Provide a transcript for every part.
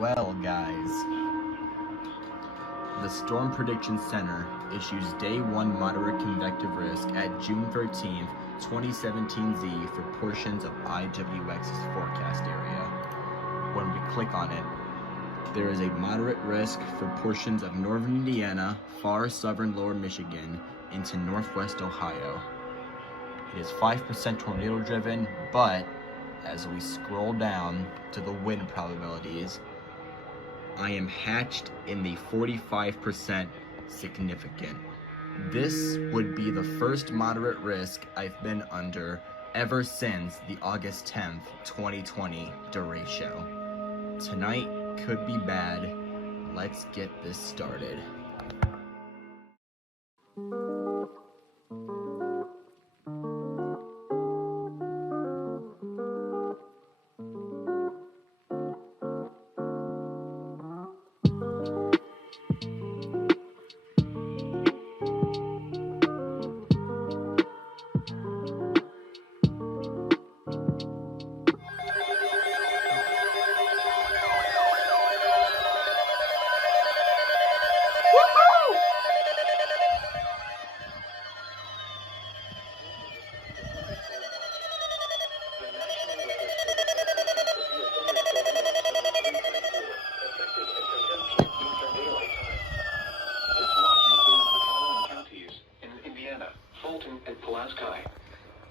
Well, guys, the Storm Prediction Center issues Day 1 moderate convective risk at June 13th, 2017Z for portions of IWX's forecast area. When we click on it, there is a moderate risk for portions of northern Indiana, far southern lower Michigan, into northwest Ohio. It is 5% tornado driven, but as we scroll down to the wind probabilities, I am hatched in the 45% significant. This would be the first moderate risk I've been under ever since the August 10th, 2020 Derecho. Tonight could be bad. Let's get this started.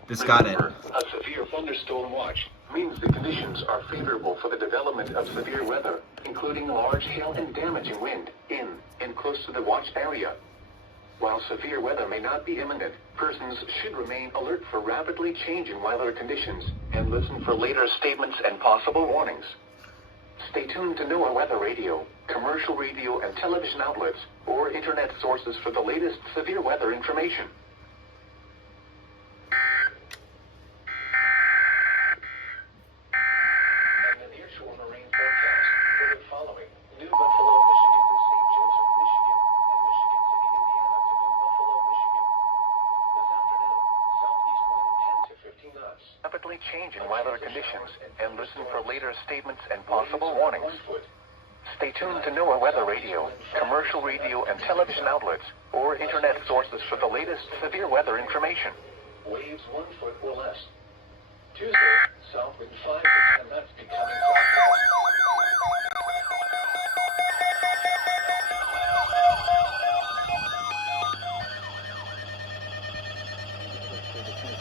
This got it. A severe thunderstorm watch means the conditions are favorable for the development of severe weather, including large hail and damaging wind in and close to the watch area. While severe weather may not be imminent, persons should remain alert for rapidly changing weather conditions and listen for later statements and possible warnings. Stay tuned to NOAA Weather Radio, commercial radio and television outlets, or internet sources for the latest severe weather information. Rapidly changing weather conditions and listen for later statements and possible warnings. Stay tuned to NOAA Weather Radio, commercial radio and television outlets, or internet sources for the latest severe weather information. Waves 1 foot or less. Tuesday, south wind 5 to 10 knots becoming softer.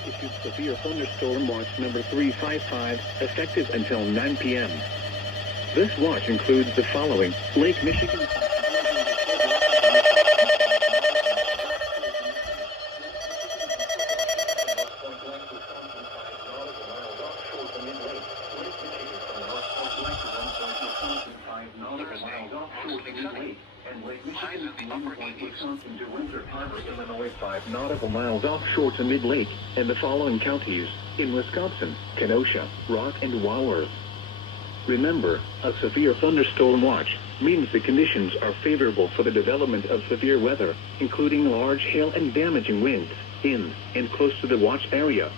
Issued severe thunderstorm watch number 355, effective until 9 p.m. This watch includes the following: Lake Michigan. Illinois 5 nautical miles offshore to mid-lake, and the following counties in Wisconsin: Kenosha, Rock, and Waller. Remember, a severe thunderstorm watch means the conditions are favorable for the development of severe weather, including large hail and damaging winds in and close to the watch area.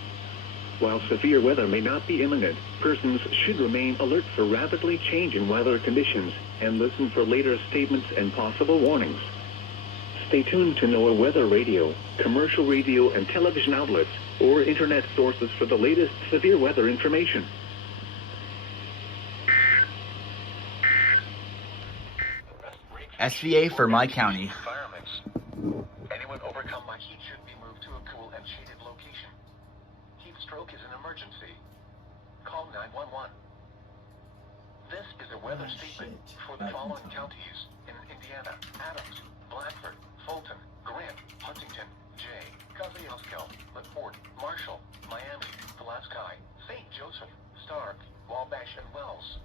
While severe weather may not be imminent, persons should remain alert for rapidly changing weather conditions and listen for later statements and possible warnings. Stay tuned to NOAA Weather Radio, commercial radio and television outlets, or internet sources for the latest severe weather information. SVA for my county. Anyone overcome by heat should be moved to a cool and shaded location. Heat stroke is an emergency. Call 911. This is a weather statement for the following counties in Indiana: Adams, Blackford, Fulton, Grant, Huntington, Jay, Kosciuszko, LaPorte, Marshall, Miami, Pulaski, St. Joseph, Stark, Wabash, and Wells.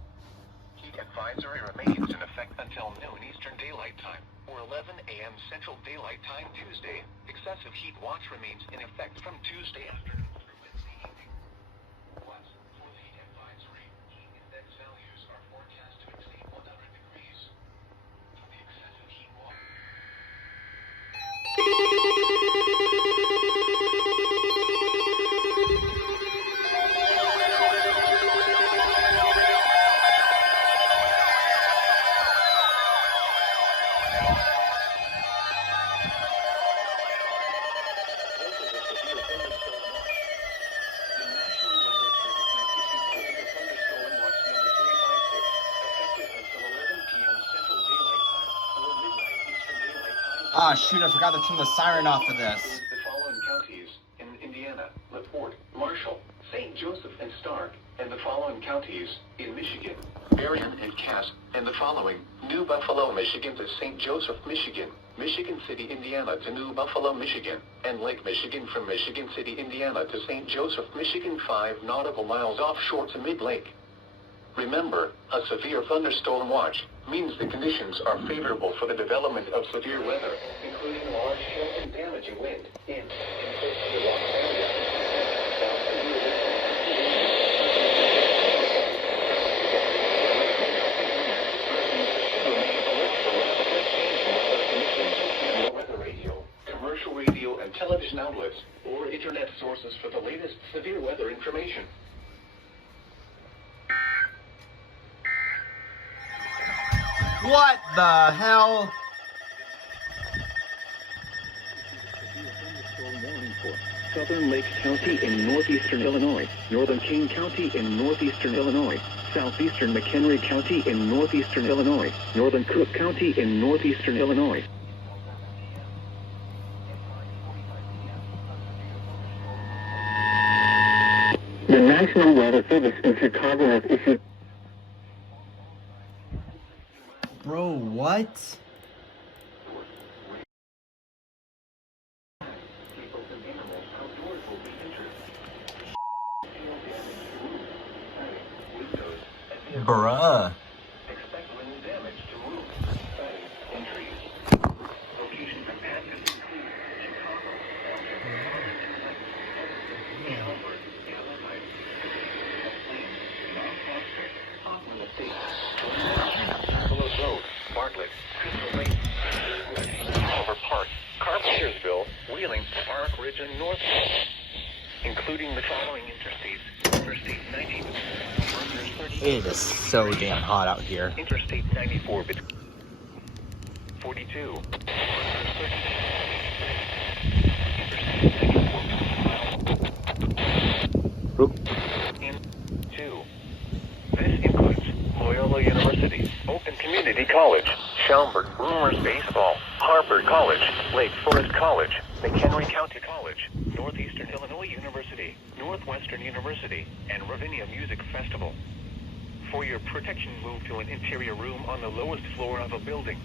Heat advisory remains in effect until noon Eastern Daylight Time, or 11 a.m. Central Daylight Time Tuesday. Excessive heat watch remains in effect from Tuesday afternoon through Wednesday evening. What? For the heat advisory, heat index values are forecast to exceed 100 degrees. For the excessive heat watch. Ah, shoot, I forgot to turn the siren off for this. The following counties in Indiana: LaPorte, Marshall, St. Joseph and Stark, and the following counties in Michigan: Marion and Cass, and the following: New Buffalo, Michigan to St. Joseph, Michigan, Michigan City, Indiana to New Buffalo, Michigan, and Lake Michigan from Michigan City, Indiana to St. Joseph, Michigan, 5 nautical miles offshore to mid-lake. Remember, a severe thunderstorm watch means the conditions are favorable for the development of severe weather, including large hail and damaging wind in the Los area. Weather radio, commercial radio and television outlets, or internet sources for the latest severe weather information. What the hell? Southern Lake County in northeastern Illinois, northern Kane County in northeastern Illinois, southeastern McHenry County in northeastern Illinois, northern Cook County in northeastern Illinois. The National Weather Service in Chicago has issued... Bro, what? Bruh. Expect wind damage to roof, siding, and trees. Location for patches include Chicago, Hoffman Estates, Buffalo Road, Bartlett, Crystal Lake, Over Park, Carpentersville, Wheeling, Park Ridge, and North, including the following interstates: Interstate 90. It is so damn hot out here. Interstate 94 between 42. This includes Loyola University, Open Community College, Schaumburg Boomers Baseball, Harvard College, Lake Forest College, McHenry County College, Northeastern Illinois University, Northwestern University, and Ravinia Music Festival. For your protection, move to an interior room on the lowest floor of a building.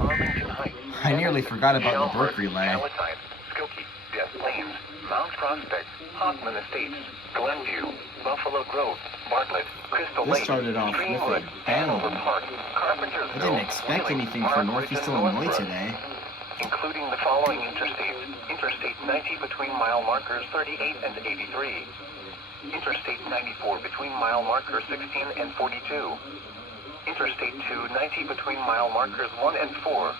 Arlington Heights. I nearly forgot about the birth relay. Palatine, Skokie, Des Plaines, Mount Prospect, Hoffman Estates, Glenview, Buffalo Grove, Bartlett, Crystal This Lake, started off with a Streamwood, bang. Hanover Park, I Carpentersville, didn't expect Wheeling, anything Park from Ridge, Northeast and Illinois Northbrook, today. including the following interstates: Interstate 90 between mile markers 38 and 83. Interstate 94 between mile markers 16 and 42. Interstate 290 between mile markers 1 and 4.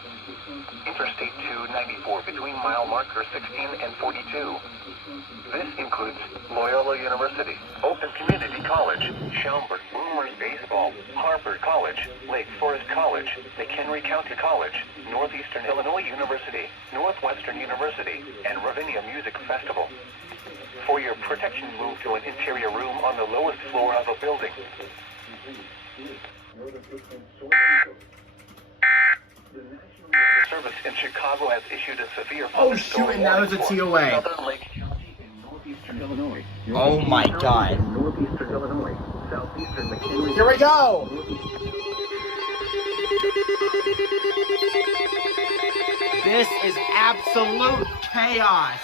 Interstate 294 between mile markers 16 and 42. This includes Loyola University, Open Community College, Schaumburg Boomers Baseball, Harvard College, Lake Forest College, McHenry County College, Northeastern Illinois University, Northwestern University, and Ravinia Music Festival. For your protection, move to an interior room on the lowest floor of a building. The National Weather Service in Chicago has issued a severe Oh shoot, and now there's a TOA. Southern Lake County in northeastern Illinois. Oh my god. Northeastern Illinois, southeastern McHenry. Here we go! This is absolute chaos.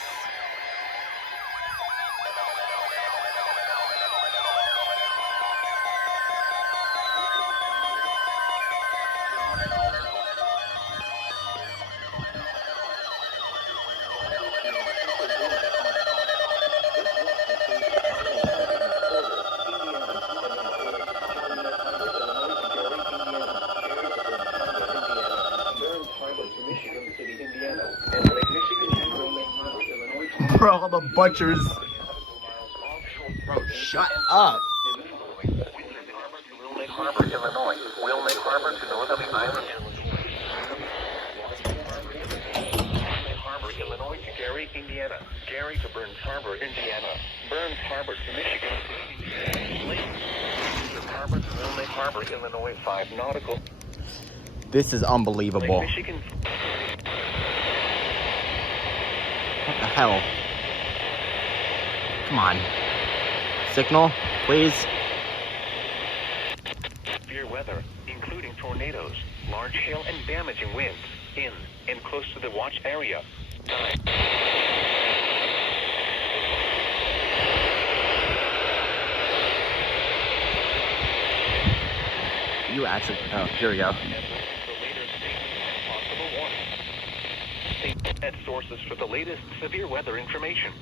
Bro, all the butchers. Bro, shut up. Wilmette Harbor, Illinois. Wilmette Harbor to northerly island. Wilmette Harbor, Illinois to Gary, Indiana. Gary to Burns Harbor, Indiana. Burns Harbor to Michigan. Pleasant Harbor to Wilmette Harbor, Illinois, 5 nautical. This is unbelievable. Lake Michigan. What the hell? Come on. Signal, please. Severe weather, including tornadoes, large hail, and damaging winds in and close to the watch area. Time. You actually. Oh, here we go. At sources for the latest severe weather information.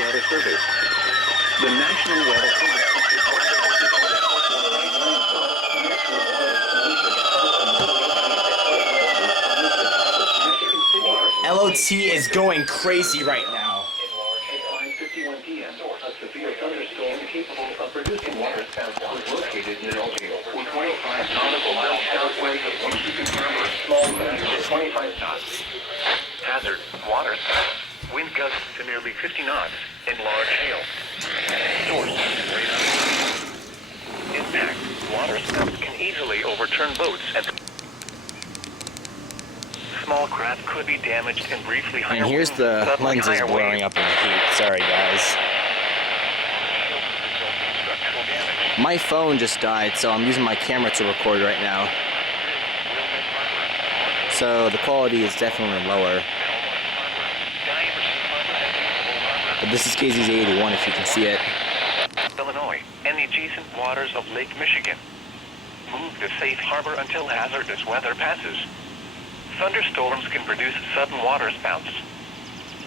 Weather Service. The National Weather Service. LOT is going crazy right now. At 5:51 p.m., a severe thunderstorm capable of producing water spouts was located in Derecho, 25 nautical miles southwest of Michigan Harbor. Small winds of 25 knots. Hazard: water spouts. Wind gusts to nearly 50 knots and large hail. Source: radar. Impact: water spouts can easily overturn boats and small craft could be damaged and briefly higher. And here's the lenses blowing up in the heat. Sorry, guys. My phone just died, so I'm using my camera to record right now. So the quality is definitely lower. But this is KZ's 81 if you can see it. Illinois and the adjacent waters of Lake Michigan. Move to safe harbor until hazardous weather passes. Thunderstorms can produce sudden water spouts.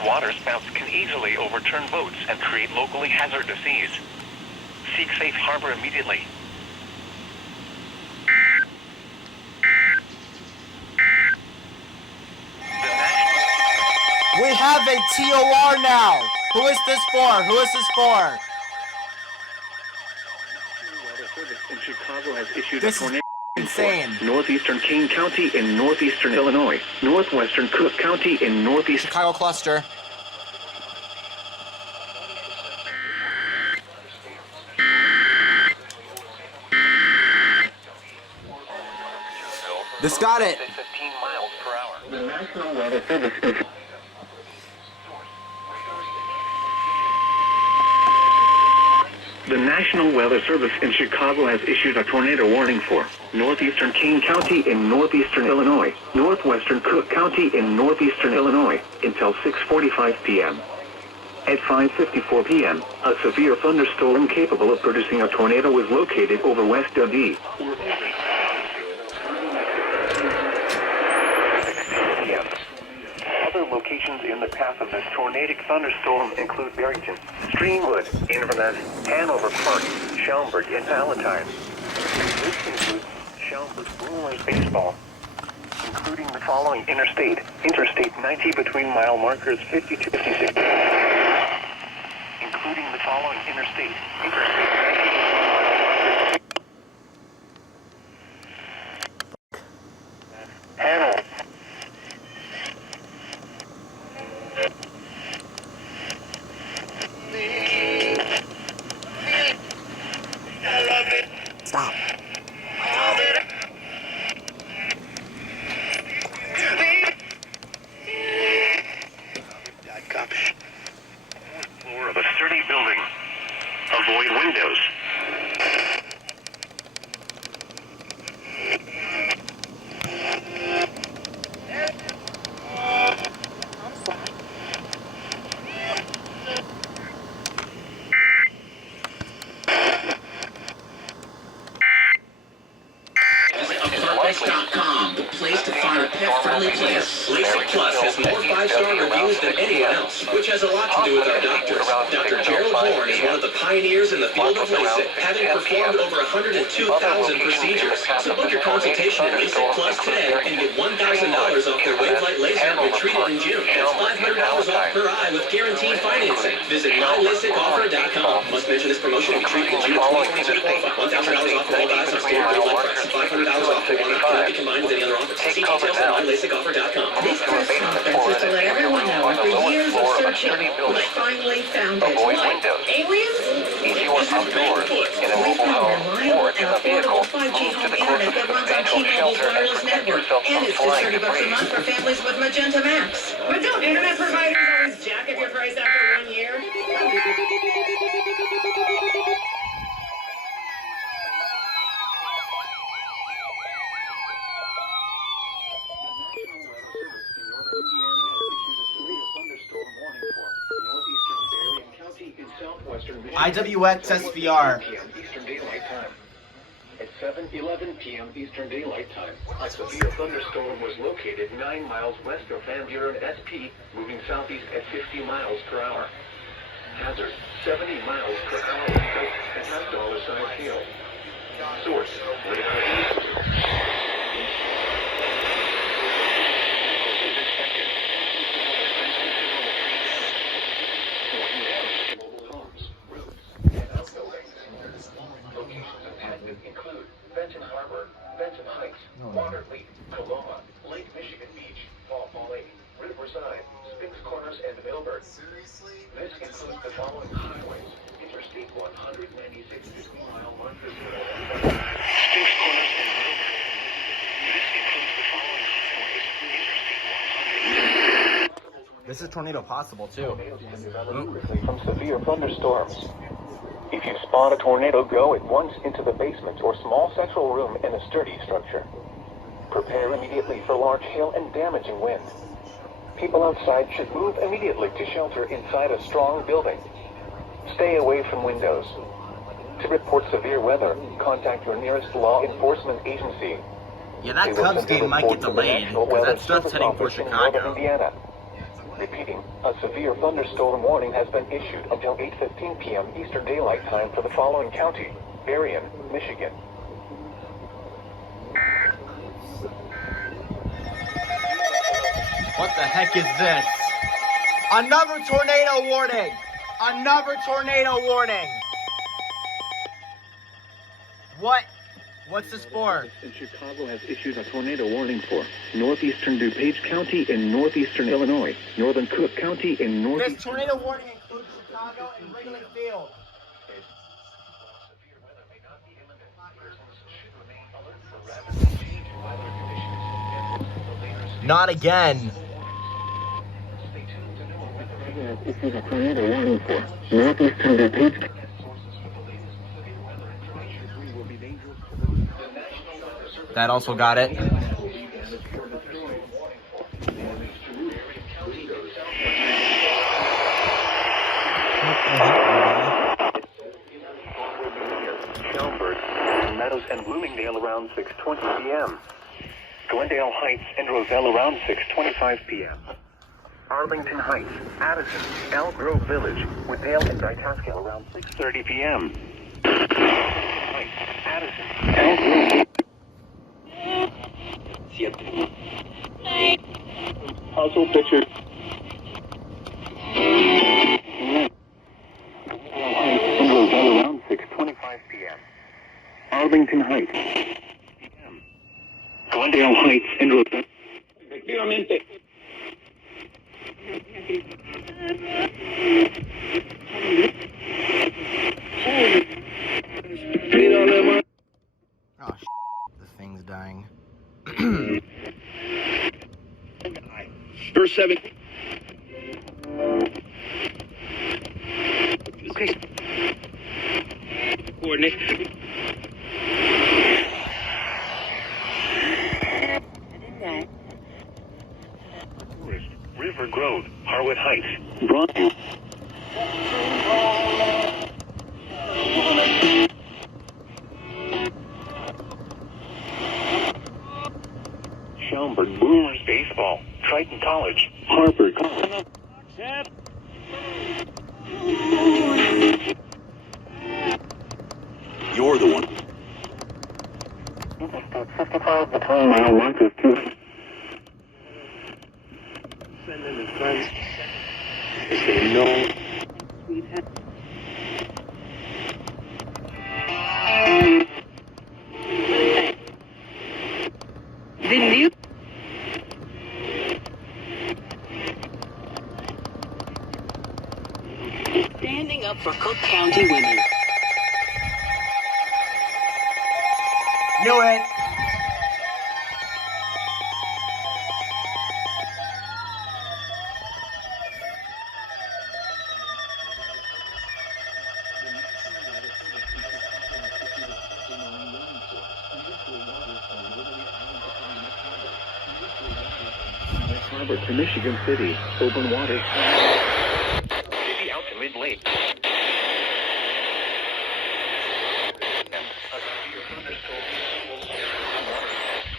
Water spouts can easily overturn boats and create locally hazardous seas. Seek safe harbor immediately. We have a TOR now. Who is this for? Who is this for? Weather Service in Chicago has issued This a tornado. Insane. Northeastern Kane County in northeastern Illinois, northwestern Cook County in northeast Chicago cluster. This got it. 15 miles per hour. The National Weather Service is The National Weather Service in Chicago has issued a tornado warning for northeastern Kane County in northeastern Illinois, northwestern Cook County in northeastern Illinois, until 6:45 p.m. At 5:54 p.m., a severe thunderstorm capable of producing a tornado was located over west of the Other locations in the path of this tornadic thunderstorm include Barrington, Streamwood, Inverness, Hanover Park, Schaumburg, and Palatine. This includes Schaumburg Brewers baseball, including the following Interstate 90 between mile markers 50 to 56. Including the following Interstate 90 between mile markers 50. Hanover. Stop. Floor of a sturdy building. Avoid windows. Apartments.com, the place to find a pet-friendly place. LASIK Plus has more 5-star reviews than anyone else, which has a lot to do with our doctors. Dr. Gerald Horn is one of the pioneers in the field of LASIK, having performed over 102,000 procedures. So book your consultation at LASIK Plus today and get $1,000 off their Wavelight laser when treated in June. That's $500 off per eye with guaranteed financing. Visit mylasicoffer.com. Must mention this promotion will be treated in June 2022 to qualify. $1,000 off for all eyes on standard Wavelight price. $100 off for one offer, cannot be combined with any other offers. See details on mylasicoffer.com. This press conference is to let everyone know after years of searching, we finally found it. Avoid What? windows. Aliens? If you are outdoors, in a mobile home, or in a vehicle, move to the closest residential shelter and protect yourself And from it's just flying $30 a debris. month for families with Magenta Max. But don't internet providers always jack up your price after 1 year? IWX SVR. Eastern Daylight Time. At 7:11 p.m. Eastern Daylight Time, a severe thunderstorm was located 9 miles west of Van Buren SP, moving southeast at 50 miles per hour. Hazard, 70 miles per hour wind and half dollar-sized hail. Source, include Benton Harbor, Benton Heights, Waterloo, Coloma, Lake Michigan Beach, Fall Lake, Riverside, Spinks Corners, and Millburn. This includes the following highways: Interstate 196, 50-mile run to Spinks Corners and Millburn. This includes the following highways: Interstate 100. This is tornado possible too. From severe thunderstorms. If you spot a tornado, go at once into the basement or small central room in a sturdy structure. Prepare immediately for large hail and damaging wind. People outside should move immediately to shelter inside a strong building. Stay away from windows. To report severe weather, contact your nearest law enforcement agency. Yeah, that Cubs game might get delayed because that stuff's heading for Chicago. Indiana. Repeating, a severe thunderstorm warning has been issued until 8:15 p.m. Eastern Daylight Time for the following county: Berrien, Michigan. What the heck is this? Another tornado warning! Another tornado warning! What? What's this for? And Chicago has issued a tornado warning for northeastern DuPage County in northeastern Illinois, northern Cook County in northeastern... This tornado warning includes Chicago and Wrigley Field. Severe weather may not be imminent. Persons should remain alert for rapidly changing weather conditions. Not again. Stay tuned to know weather. This is a tornado warning for northeastern DuPage. That also got it. Shelburne, Meadows, and Bloomingdale around 6:20 p.m. Glendale Heights and Roselle around 6:25 p.m. Arlington Heights, Addison, Elk Grove Village, Woodale, and Itascale around 6:30 p.m. Heights, Addison, Elk Grove. Puzzle picture. Around 6:25 p.m. Arlington Heights. p.m. Glendale Heights and Roselle. Efectivamente. Oh, the thing's dying. Verse 7. Okay. Coordinate. River Grove, Harwood Heights, Bronx. Schaumburg Brewers Baseball, Triton College, Harper College. You're the one. Interstate 55 between mile mark is 2. Send them his friends. They say no. We've had. swimming. Knew it! Harbor to Michigan City, open water. City out to mid-lake.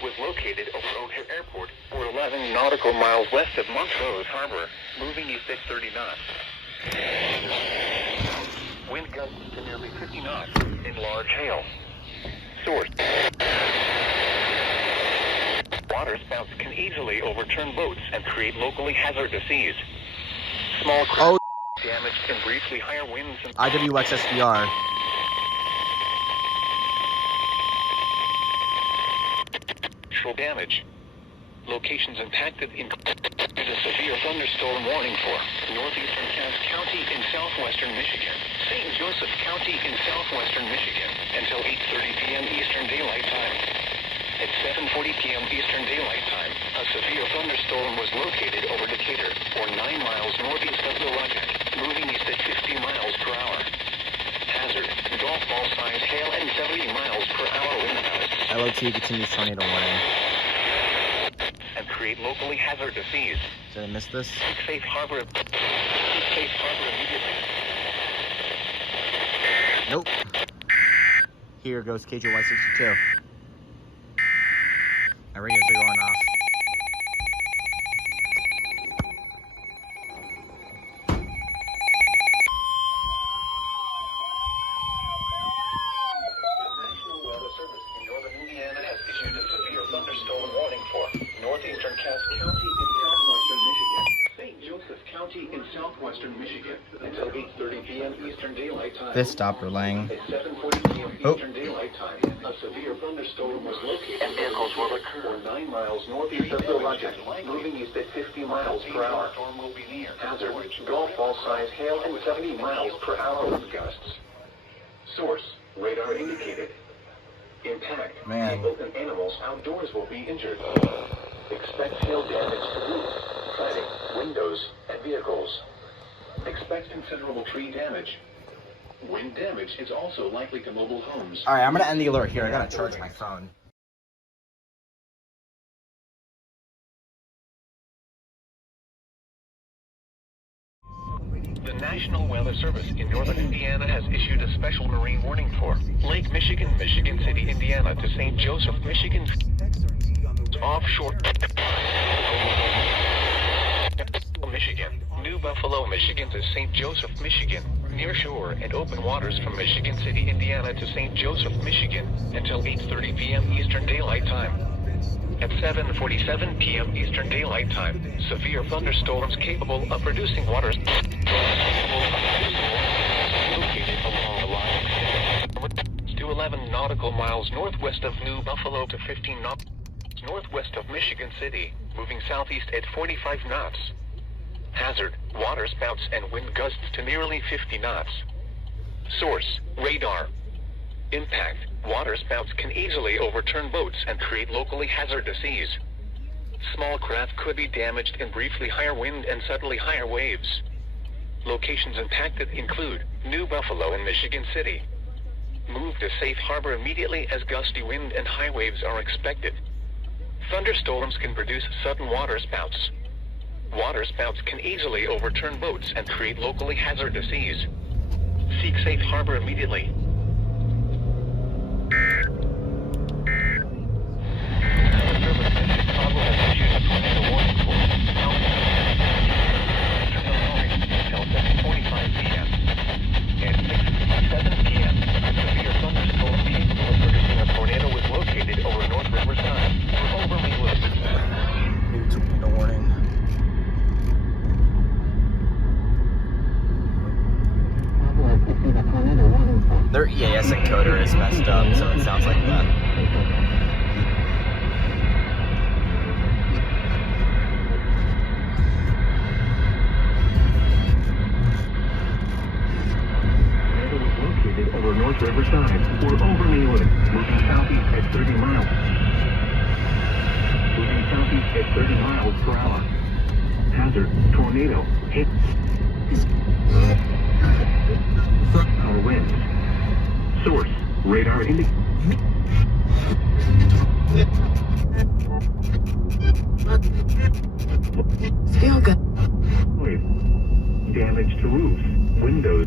Was located over O'Hare Airport, or 11 nautical miles west of Montrose Harbor, moving east at 30 knots. Wind gusts to nearly 50 knots in large hail. Source. Waterspouts can easily overturn boats and create locally hazardous seas. Small craft damage and briefly higher winds and IWX SDR. damage. Locations impacted include a severe thunderstorm warning for northeastern Cass County in southwestern Michigan, St. Joseph County in southwestern Michigan, until 8:30 p.m. Eastern Daylight Time. At 7:40 p.m. Eastern Daylight Time, a severe thunderstorm was located over Decatur, or 9 miles northeast of the project, moving east at 50 miles per hour. Hazard, golf ball size hail and 70 miles per hour wind gusts. LOT continues tornado warning. And create locally hazardous seas. Did I miss this? Safe harbor. Safe harbor immediately. Nope. Here goes KJY62. My radios are going off. National Weather Service in northern Indiana has issued a severe thunderstorm warning for northeastern Cass County in southwestern Michigan, St. Joseph County in southwestern Michigan, until 8:30 p.m. Eastern Daylight Time. This stopped relaying. At 7:40 p.m. Eastern Daylight Time, a severe thunderstorm was located and vehicles will occur 9 miles northeast of the project, moving east at 50 miles per hour. Hazard, golf ball size hail and 70 miles per hour wind gusts. Source, radar indicated. Impact, Man. people and animals outdoors will be injured. Expect hail damage to roofs, cladding, windows, and vehicles. Expect considerable tree damage. Wind damage is also likely to mobile homes. Alright, I'm gonna end the alert here. I gotta charge my phone. The National Weather Service in northern Indiana has issued a special marine warning for Lake Michigan, Michigan City, Indiana to St. Joseph, Michigan, offshore Michigan, New Buffalo, Michigan to St. Joseph, Michigan, near shore and open waters from Michigan City, Indiana to St. Joseph, Michigan, until 8:30 p.m. Eastern Daylight Time. At 7:47 p.m. Eastern Daylight Time, severe thunderstorms capable of producing waters located along the line to 11 nautical miles northwest of New Buffalo to 15 knots northwest of Michigan City, moving southeast at 45 knots. Hazard, water spouts and wind gusts to nearly 50 knots. Source, radar. Impact, water spouts can easily overturn boats and create locally hazardous seas. Small craft could be damaged in briefly higher wind and suddenly higher waves. Locations impacted include New Buffalo and Michigan City. Move to safe harbor immediately as gusty wind and high waves are expected. Thunderstorms can produce sudden water spouts. Water spouts can easily overturn boats and create locally hazardous seas. Seek safe harbor immediately. Their EAS encoder is messed up, so it sounds like that. North Riverside or over Maywood, moving southeast at 30 miles. Moving southeast at 30 miles per hour. Hazard, tornado, hit. Our winds. Source, radar Still good. Damage to roofs, windows.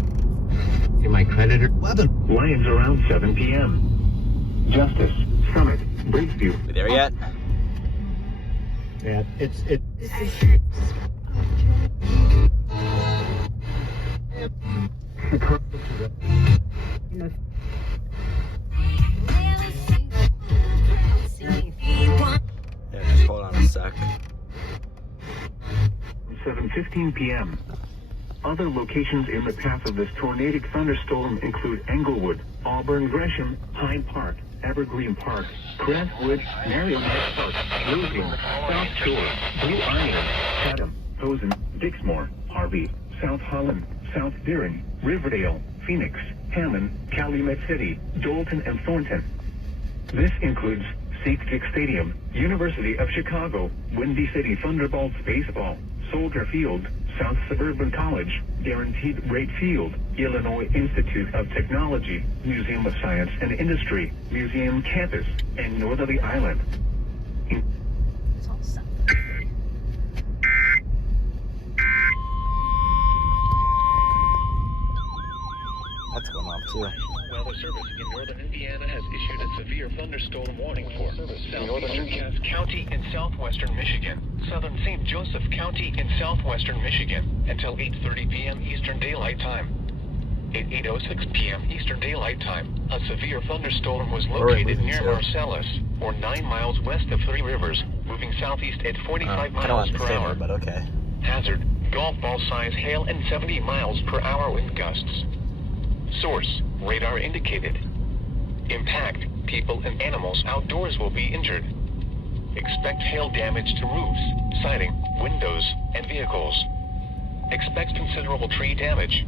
You're my creditor. Lions around 7 p.m. Justice, Summit, Bridgeview. We there yet? Yeah, it's Yeah, just hold on a sec. 7:15 p.m. Other locations in the path of this tornadic thunderstorm include Englewood, Auburn Gresham, Hyde Park, Evergreen Park, Crestwood, Merrimack Park, Louisville, South Shore, Blue Iron, Chatham, Posen, Dixmoor, Harvey, South Holland, South Deering, Riverdale, Phoenix, Hammond, Calumet City, Dalton, and Thornton. This includes SeatGeek Stadium, University of Chicago, Windy City Thunderbolts Baseball, Soldier Field, South Suburban College, Guaranteed Rate Field, Illinois Institute of Technology, Museum of Science and Industry, Museum Campus, and Northerly Island. That's going up too. Weather Service in northern Indiana has issued a severe thunderstorm warning for southeastern Cass County in southwestern Michigan, southern St. Joseph County in southwestern Michigan until 8:30 p.m. Eastern Daylight Time. At 8:06 p.m. Eastern Daylight Time, a severe thunderstorm was located near Marcellus, or 9 miles west of Three Rivers, moving southeast at 45 miles per hour. But okay. Hazard, golf ball size hail and 70 miles per hour wind gusts. Source, radar indicated. Impact, people and animals outdoors will be injured. Expect hail damage to roofs, siding, windows, and vehicles. Expect considerable tree damage.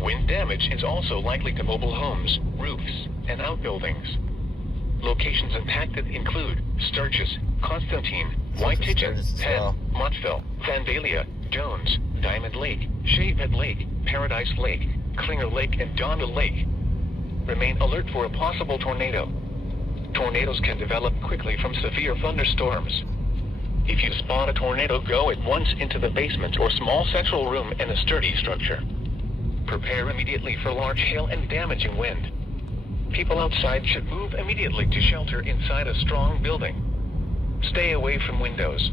Wind damage is also likely to mobile homes, roofs, and outbuildings. Locations impacted include Sturgis, Constantine, White Pigeon, Penn, Montville, Vandalia, Jones, Diamond Lake, Shavehead Lake, Paradise Lake, Klinger Lake, and Donda Lake. Remain alert for a possible tornado. Tornadoes can develop quickly from severe thunderstorms. If you spot a tornado, go at once into the basement or small central room in a sturdy structure. Prepare immediately for large hail and damaging wind. People outside should move immediately to shelter inside a strong building. Stay away from windows.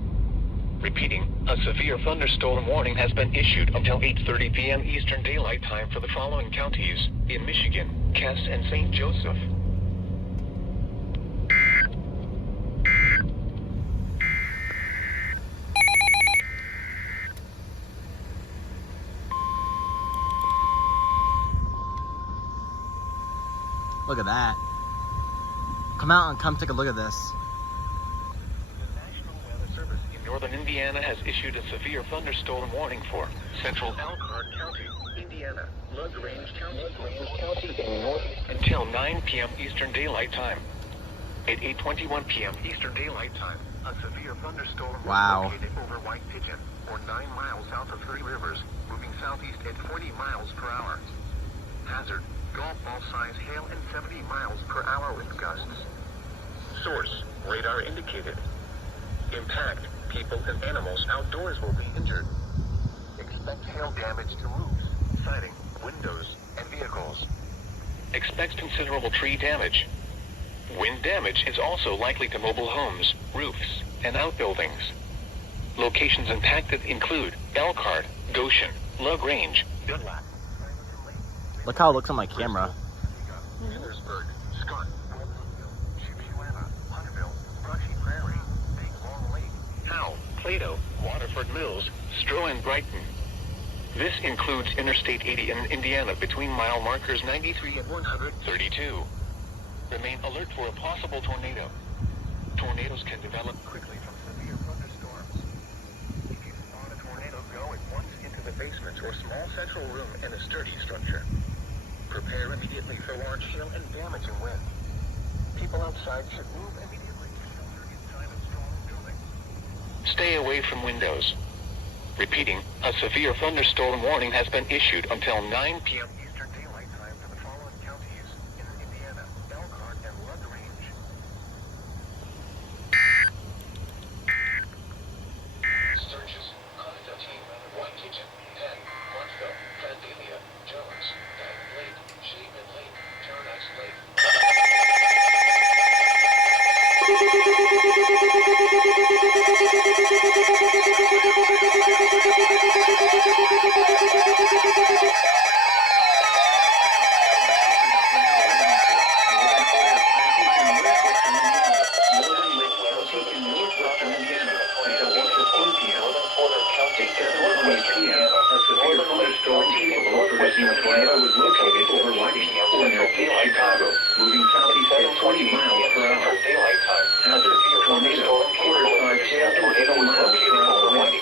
Repeating, a severe thunderstorm warning has been issued until 8:30 p.m. Eastern Daylight Time for the following counties in Michigan, Cass, and St. Joseph. Look at that. Come out and come take a look at this. Northern Indiana has issued a severe thunderstorm warning for central Elkhart County, Indiana, LaGrange County, and north until 9 p.m. Eastern Daylight Time. At 8:21 p.m. Eastern Daylight Time, a severe thunderstorm was located over White Pigeon, or 9 miles south of Three Rivers, moving southeast at 40 miles per hour. Hazard, golf ball size hail and 70 miles per hour wind gusts. Source, radar indicated. Impact, people and animals outdoors will be injured. Expect hail damage to roofs, siding, windows, and vehicles. Expect considerable tree damage. Wind damage is also likely to mobile homes, roofs, and outbuildings. Locations impacted include Elkhart, Goshen, LaGrange, Dunlap. Look how it looks on my camera. Millersburg, Scott, Shibuya, Huntsville, Brushy Prairie, Big Long Lake, Howe, Plato, Waterford Mills, Stroh, and Brighton. This includes Interstate 80 in Indiana between mile markers 93 and 132. Remain alert for a possible tornado. Tornadoes can develop quickly from severe thunderstorms. If you spot a tornado, go at once into the basement or small central room in a sturdy structure. Prepare immediately for large hail and damaging wind. People outside should move immediately to shelter inside a strong building. Stay away from windows. Repeating, a severe thunderstorm warning has been issued until 9 p.m. Eastern Daylight Time for the following counties in Indiana: Elkhart and LaGrange. Searches: Constantine, White Kitchen, Penn, Montville, Vandalia, Jones, Diamond Lake, Shaman Lake, Paradise Lake. Tornado was located over Whiting or near Chicago, moving southeast at 20 miles per hour. Hazard: tornado, quarter-size hail and 80 miles per hour wind.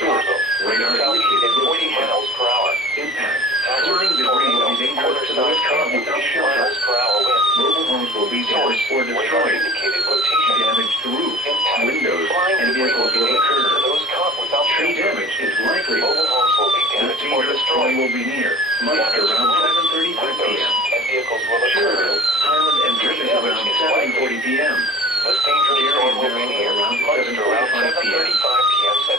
Source: radar indicated 40 miles per hour. Impact: flying debris will be dangerous to those caught without shelter. Mobile homes will be damaged or destroyed. Damage to roofs, windows, and vehicles will occur. Tree damage is likely. This dangerous storm will be near. Must around 7:35 p.m. Cherville, Highland, and Griffin around 7:40 p.m. Around 7:45 p.m.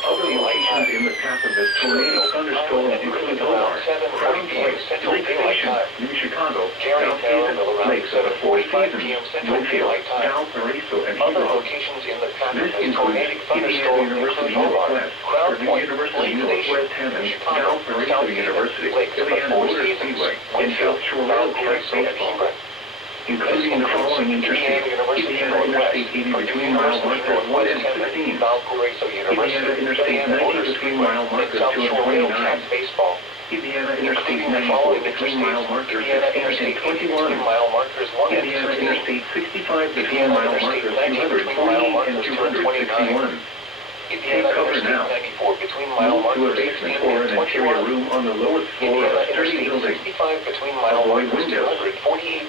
Other locations in the path of this tornado thunderstorm include Hobart, Crown Point, Lake Station, New Chicago, South Haven, Lakes of the Four Seasons, Winfield, Valparaiso, and Hilo. This includes Indiana University Northwest, Purdue University Northwest Hammond, Valparaiso University, Indiana Motor Speedway, and South Shore Wildcat Baseball. Including the following interstates: Indiana Interstate 80 between mile markers 1 and 16. Indiana Interstate 90 between mile markers 229. Indiana Interstate 94 between mile markers 16 and 21. Indiana Interstate 65 between mile markers 248 and 261. Take cover now. Move to a basement or an interior room on the lowest floor of a sturdy building. Avoid windows.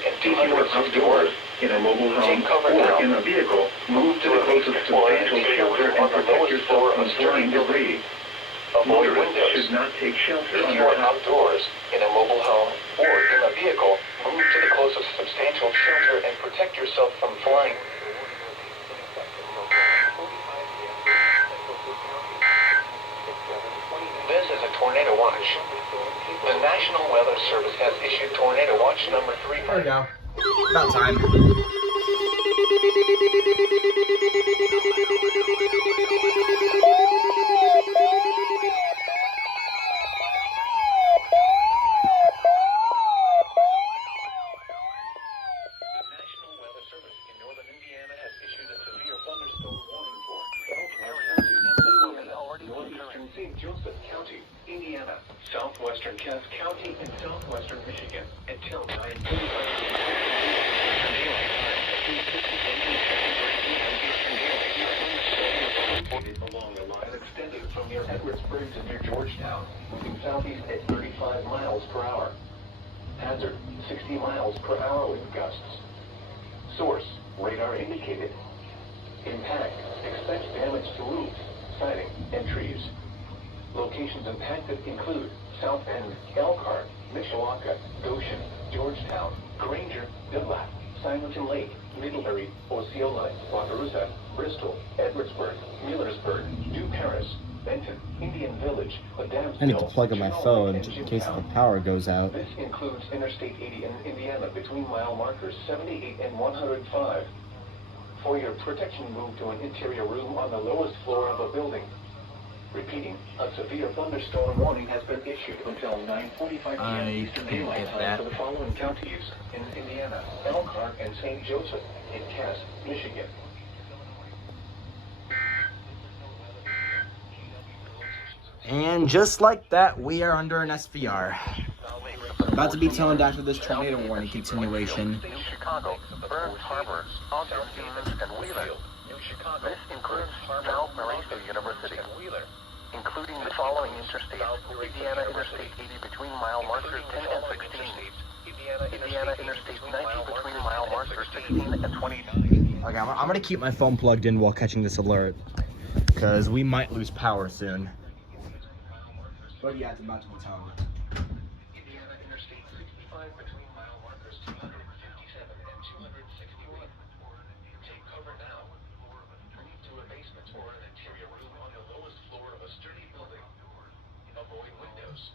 If you are outdoors, in a mobile home, or in a vehicle, move to the closest substantial shelter and protect yourself from flying debris. Motorists should not take shelter If you are outdoors, in a mobile home, or in a vehicle, move to the closest substantial shelter and protect yourself from flying. This is a tornado watch. The National Weather Service has issued tornado watch number 3. There we go. About time. Southwestern Cass County and southwestern Michigan until 9:45 along the line extending from near Edwardsburg to near Georgetown, moving southeast at 35 miles per hour. Hazard: 60 miles per hour wind gusts. Source: radar indicated. Impact: expect damage to roofs, siding, and trees. Locations impacted include South Bend, Elkhart, Mishawaka, Goshen, Georgetown, Granger, Bidlack, Simonton Lake, Middlebury, Osceola, Wakarusa, Bristol, Edwardsburg, Millersburg, New Paris, Benton, Indian Village, Adamsville. I need to plug in my phone in case the power goes out. This includes Interstate 80 in Indiana between mile markers 78 and 105. For your protection, move to an interior room on the lowest floor of a building. Repeating, a severe thunderstorm warning has been issued until 9:45 p.m. Eastern Daylight Time for the following counties in Indiana: Elkhart and St. Joseph, in Cass, Michigan. And just like that, we are under an SVR. About to be toned after this tornado warning continuation. Chicago, Burns Harbor, Alderson, and Wheeler. New Chicago. This includes Valparaiso University and Wheeler. including the following interstates: Indiana Interstate 80 between mile markers 10 and 16. Indiana Interstate 90 between mile markers 16 and 29. Okay, I'm gonna keep my phone plugged in while catching this alert, because we might lose power soon. But yeah, it's about to be time. Indiana Interstate 65 between mile markers 257 and 261. Take cover now. Move to a basement or an interior room on the lowest floor of a sturdy building. Avoid windows.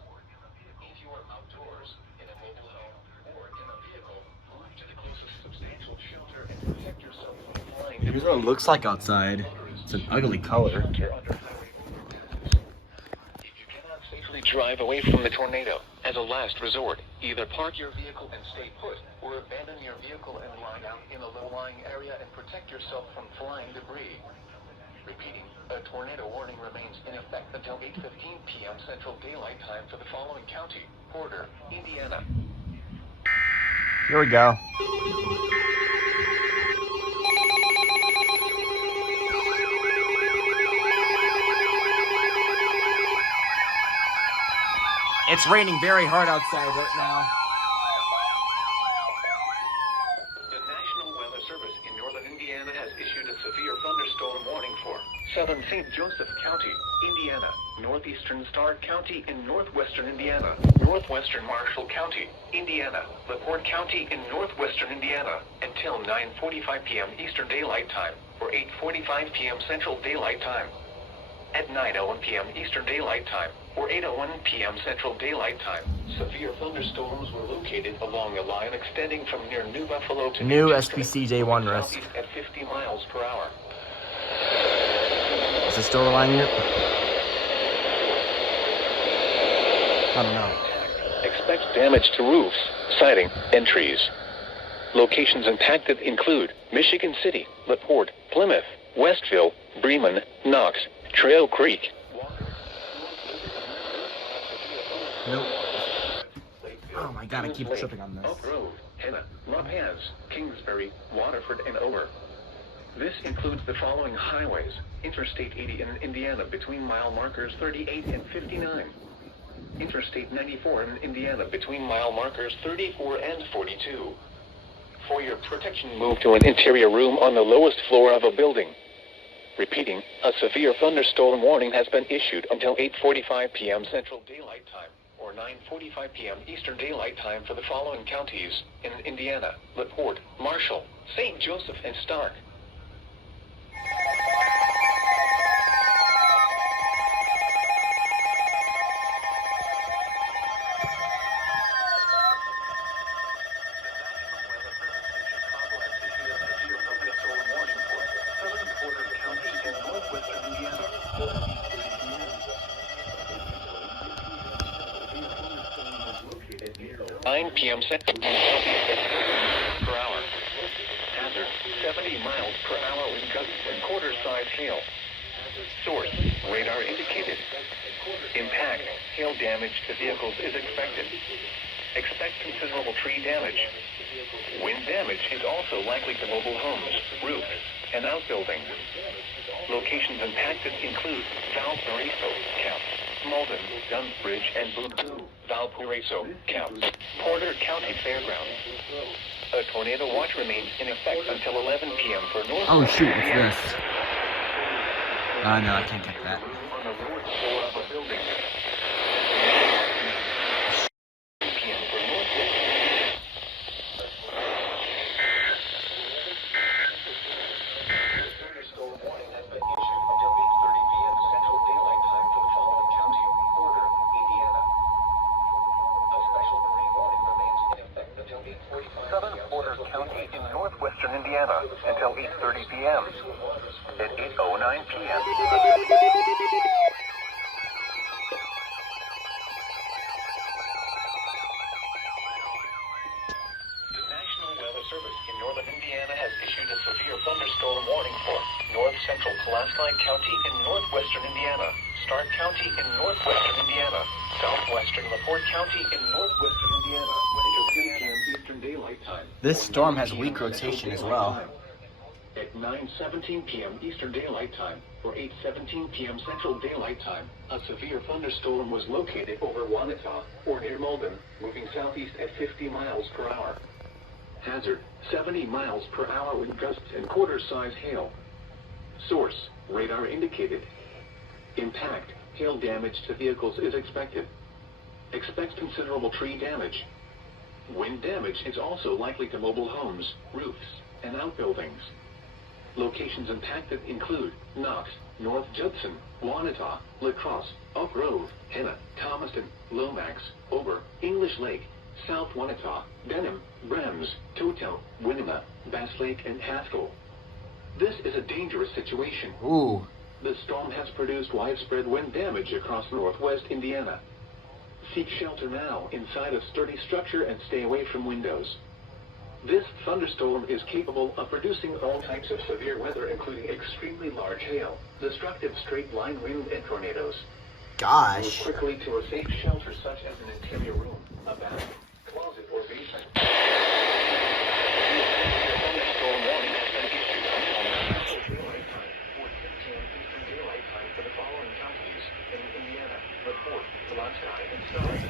If you are outdoors, in a mobile home, or in a vehicle, move to the closest substantial shelter and protect yourself from flying debris. Here's what it looks like outside. It's an ugly color. Drive away from the tornado. As a last resort, either park your vehicle and stay put, or abandon your vehicle and lie out in a low-lying area and protect yourself from flying debris. Repeating, a tornado warning remains in effect until 8:15 p.m. Central Daylight Time for the following county: Porter, Indiana. Here we go. It's raining very hard outside right now. The National Weather Service in northern Indiana has issued a severe thunderstorm warning for southern St. Joseph County, Indiana, northeastern Stark County in northwestern Indiana, northwestern Marshall County, Indiana, LaPorte County in northwestern Indiana, until 9:45 p.m. Eastern Daylight Time, or 8:45 p.m. Central Daylight Time. At 9:01 p.m. Eastern Daylight Time, or 8:01 p.m. Central Daylight Time, severe thunderstorms were located along a line extending from near New Buffalo to New Manchester, SPC Day 1 risk. southeast at 50 miles per hour. Is it still relying it? I don't know. Expect damage to roofs, siding, and trees. Locations impacted include Michigan City, LaPorte, Plymouth, Westville, Bremen, Knox, Trail Creek. Nope. Oh my god, I keep tripping on this. Oak Grove, Henna, La Paz, Kingsbury, Waterford, and Over. This includes the following highways: Interstate 80 in Indiana between mile markers 38 and 59. Interstate 94 in Indiana between mile markers 34 and 42. For your protection, move to an interior room on the lowest floor of a building. Repeating, a severe thunderstorm warning has been issued until 8:45 p.m. Central Daylight Time, or 9:45 p.m. Eastern Daylight Time for the following counties in Indiana: LaPorte, Marshall, St. Joseph, and Stark. PM Central per hour. Hazard 70 miles per hour with gusts and quarter-size hail. Source radar indicated. Impact hail damage to vehicles is expected. Expect considerable tree damage. Wind damage is also likely to mobile homes, roofs, and outbuildings. Locations impacted include Valparaiso, Camp, Malden, Dunsbridge, and Boone. Valparaiso, Camp, Porter County Fairgrounds. A tornado watch remains in effect until 11 p.m. for North. Oh shoot, what's this? No, I can't take that. On the lowest floor of a building. Indiana until 8:30 p.m. At 8:09 p.m. The National Weather Service in northern Indiana has issued a severe thunderstorm warning for north central Pulaski County in northwestern Indiana, Stark County in northwestern Indiana, southwestern LaPorte County in northwestern Indiana, until 10 p.m. Eastern Daylight Time. This storm has weak rotation as well. At 9:17 p.m. Eastern Daylight Time, or 8:17 p.m. Central Daylight Time, a severe thunderstorm was located over Wanata, or near Malden, moving southeast at 50 miles per hour. Hazard, 70 miles per hour with gusts and quarter-size hail. Source, radar indicated. Impact, hail damage to vehicles is expected. Expect considerable tree damage. Wind damage is also likely to mobile homes, roofs, and outbuildings. Locations impacted include Knox, North Judson, Wanata, La Crosse, Oak Grove, Henna, Thomaston, Lomax, Ober, English Lake, South Wanata, Denham, Brems, Toto, Winema, Bass Lake, and Haskell. This is a dangerous situation. Ooh. The storm has produced widespread wind damage across northwest Indiana. Seek shelter now inside a sturdy structure and stay away from windows. This thunderstorm is capable of producing all types of severe weather, including extremely large hail, destructive straight-line wind, and tornadoes. Gosh. Move quickly to a safe shelter such as an interior room, a bathroom, closet, or basement. The thunderstorm warning has been issued until now. Daylight time, 4:10 p.m. Eastern Daylight Time for the following counties in Indiana: LaPorte, Pulaski, and Stark.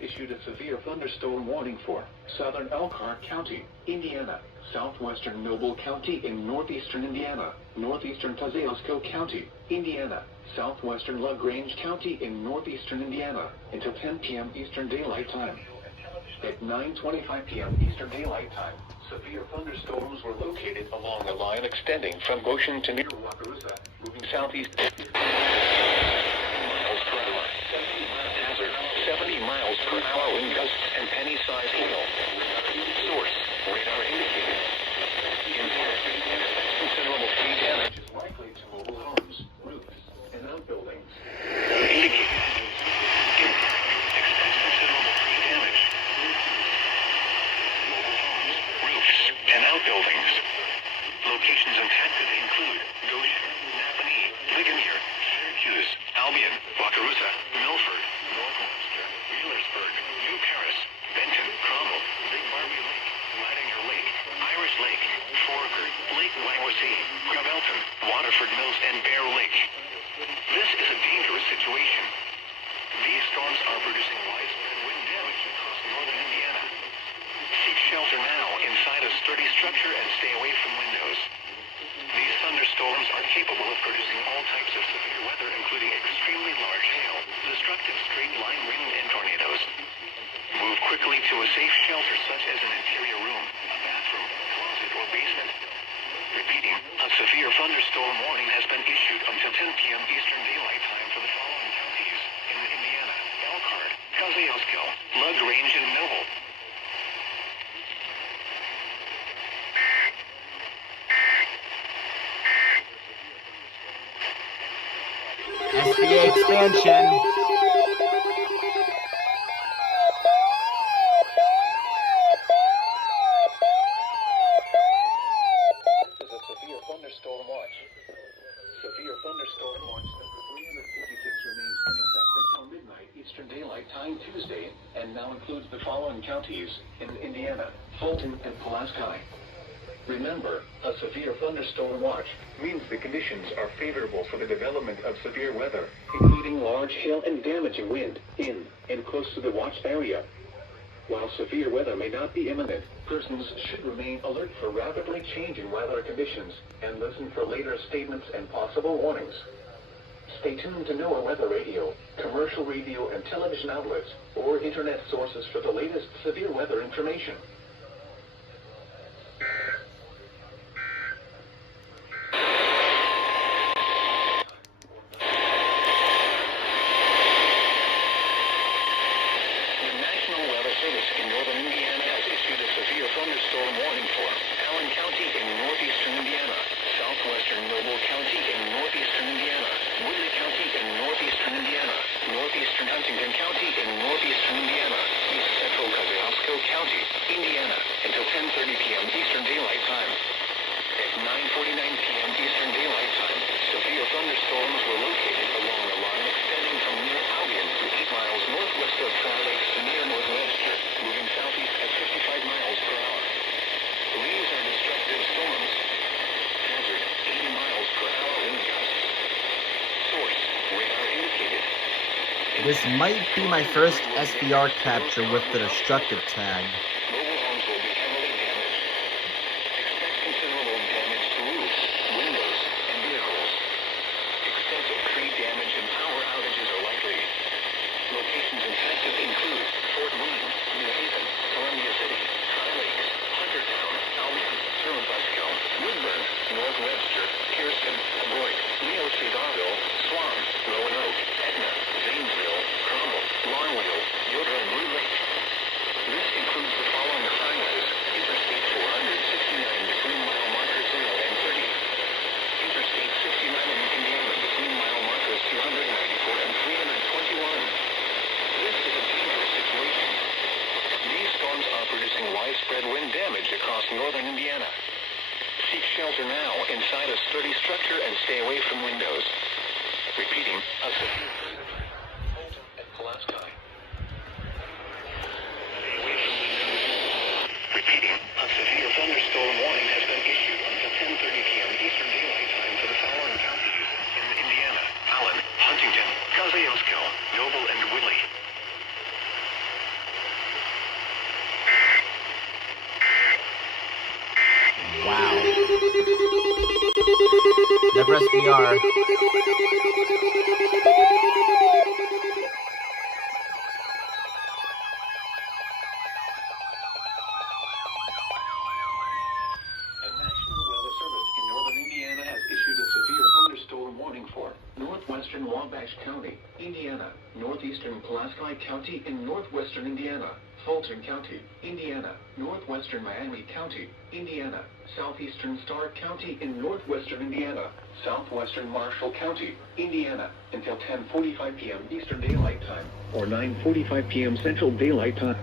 Issued a severe thunderstorm warning for southern Elkhart County, Indiana, southwestern Noble County in northeastern Indiana, northeastern Kosciuszko County, Indiana, southwestern LaGrange County in northeastern Indiana until 10 p.m. Eastern Daylight Time. At 9:25 p.m. Eastern Daylight Time, severe thunderstorms were located along a line extending from Goshen to near Wakarusa, moving southeast. 70 miles per hour wind gusts and penny-sized hail. Source, radar indicated. Impact, expect considerable tree damage is likely to mobile homes, roofs, and outbuildings. Indicated. Impact, expect considerable tree damage. Mobile homes, roofs, and outbuildings. Locations impacted include Goshen, Napanee, Ligonier, Syracuse, Albion, Wakarusa, Milford, Wheelersburg, New Paris, Benton, Cromwell, Big Barbie Lake, Lattiner Lake, Irish Lake, Forker, Lake Wawasee, Gravelton, Waterford Mills, and Bear Lake. This is a dangerous situation. These storms are producing widespread wind damage across northern Indiana. Seek shelter now inside a sturdy structure and stay away from windows. These thunderstorms are capable of producing all types of severe weather, including extremely large hail, destructive straight-line wind, and tornadoes. Move quickly to a safe shelter such as an interior room, a bathroom, closet, or basement. Repeating, a severe thunderstorm warning has been issued until 10 p.m. Eastern Daylight Time for the following counties in Indiana: Elkhart, Kosciuszko, LaGrange, and Noble. SBA expansion. This is a severe thunderstorm watch. Severe thunderstorm watch number 356 remains in effect until midnight Eastern Daylight Time Tuesday, and now includes the following counties in Indiana: Fulton and Pulaski. Remember, a severe thunderstorm watch means the conditions are favorable for the development of severe weather, including large hail and damaging wind in and close to the watch area. While severe weather may not be imminent, persons should remain alert for rapidly changing weather conditions and listen for later statements and possible warnings. Stay tuned to NOAA Weather Radio, commercial radio and television outlets, or internet sources for the latest severe weather information. Thunderstorm warning for Allen County in northeastern Indiana, southwestern Noble County in northeastern Indiana, Woodley County in northeastern Indiana, northeastern Huntington County in northeastern Indiana, east central Kosciuszko County, Indiana, until 10:30 p.m. Eastern Daylight Time. At 9:49 p.m. Eastern Daylight Time, severe thunderstorms were located along a line extending from near Albion to 8 miles northwest of Tri Lakes to near North Webster, moving southeast at 55 miles per hour. These are destructive storms. Hazard, 80 miles per hour wind gusts. Source, radar indicated. This might be my first SVR capture with the destructive tag. Mobile homes will be heavily damaged. Expect considerable damage to roofs, windows, and vehicles. Extensive tree damage and power outages are likely. Locations infected include Fort Wayne, New Haven, Columbia City, Tri Lakes, Huntertown, Albion, Silverbusko, Woodburn, North Webster, Kirsten, Beloit, Neo Cedarville, Swan, Roanoke, Etna, Zanesville, Cromwell, Longwheel, Yoder, and Blue Lake. This includes the following occurrences: Interstate 469 between mile markers 0 and 30. Interstate 69 in Indiana between mile markers 294 and 321. This is a dangerous situation. These storms are producing widespread wind damage across northern Indiana. Seek shelter now inside a sturdy structure and stay away from windows. Repeating, a severe Fulton and Pulaski. Repeating, a severe thunderstorm warning has been issued until 10:30 p.m. Eastern Daylight Time for the following counties in Indiana: Allen, Huntington, Kosciuszko, Noble, and Woodley. Wow. Never SVR. Northwestern Wabash County, Indiana, northeastern Pulaski County in northwestern Indiana, Fulton County, Indiana, northwestern Miami County, Indiana, southeastern Stark County in northwestern Indiana, southwestern Marshall County, Indiana, until 10:45 p.m. Eastern Daylight Time, or 9:45 p.m. Central Daylight Time.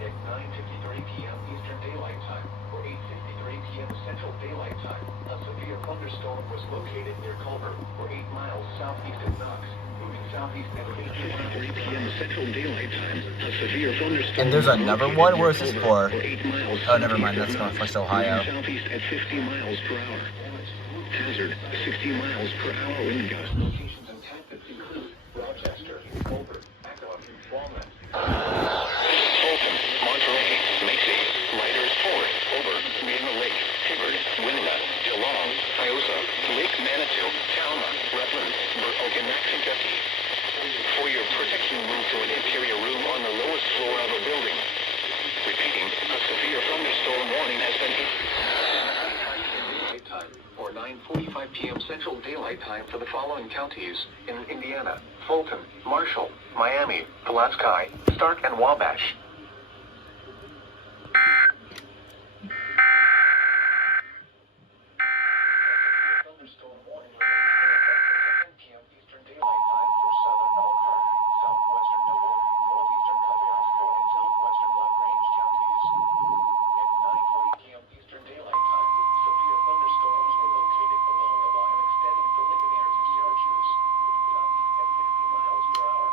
At 9:53 p.m. Eastern Daylight Time, or 8:53 p.m. Central Daylight Time, a severe thunderstorm was located near Culver, or 8 miles southeast of Knox, moving southeast at 8:53 p.m. Central Daylight Time. A severe thunderstorm. And there's another one? Where is this for? Oh, never mind. That's Northwest Ohio. Southeast at 50 miles per hour. Hazard, 60 miles per hour wind gusts. Locations and tactics include Rochester, Culver, Acton, Walnut, Fulton, Monterey, Macy, Lighters Ford, Over, Maiden Lake, Hibbard, Winona, DeLong, Iosa, Lake Manitou, Talma, Rutland, Burke, and Kentucky. For your protection, move to an interior room on the lowest floor of a building. Repeating, a severe thunderstorm warning has been issued. Or 9:45 p.m. Central Daylight Time for the following counties in Indiana: Fulton, Marshall, Miami, Pulaski, Stark, and Wabash. Thunderstorm warning remains in effect until 10 p.m. Eastern Daylight Time for southern Elkhart, southwestern Noble, northeastern Kosciuszko, and southwestern LaGrange counties. At 9:40 p.m. Eastern Daylight Time, severe thunderstorms were located along a line extending from Ligonier to Syracuse, southeast at 60 miles per hour.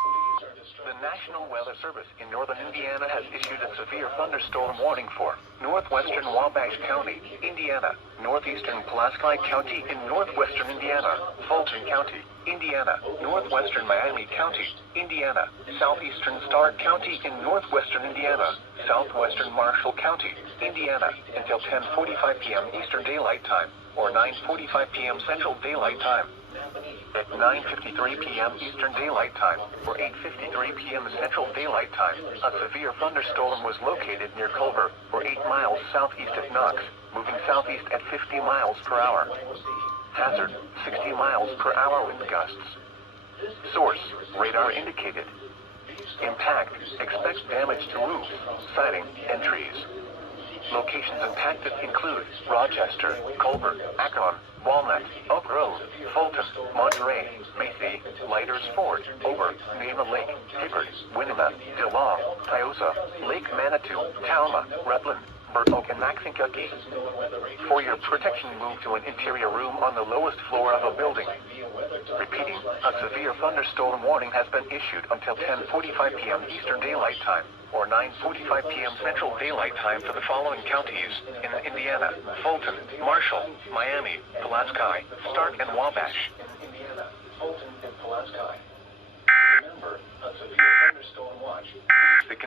These are destructive. The National Weather Service in northern Indiana has issued a severe thunderstorm warning for northwestern Wabash County, Indiana, northeastern Pulaski County in northwestern Indiana, Fulton County, Indiana, northwestern Miami County, Indiana, southeastern Stark County in northwestern Indiana, southwestern Marshall County, Indiana, until 10:45 p.m. Eastern Daylight Time, or 9:45 p.m. Central Daylight Time. At 9:53 p.m. Eastern Daylight Time, or 8:53 p.m. Central Daylight Time, a severe thunderstorm was located near Culver, or 8 miles southeast of Knox, moving southeast at 50 miles per hour. Hazard, 60 miles per hour wind gusts. Source, radar indicated. Impact, expect damage to roofs, siding, and trees. Locations impacted include Rochester, Colbert, Akron, Walnut, Oak Grove, Fulton, Monterey, Macy, Lighters Ford, Ober, Nema Lake, Hibbert, Winema, DeLong, Tiosa, Lake Manitou, Talma, Rutland, Burnt Oak, and Maxinkuckee. For your protection, move to an interior room on the lowest floor of a building. Repeating, a severe thunderstorm warning has been issued until 10:45 p.m. Eastern Daylight Time, or 9:45 p.m. Central Daylight Time for the following counties in Indiana: Fulton, Marshall, Miami, Pulaski, Stark, and Wabash. Fulton and Pulaski. Remember, a severe thunderstorm watch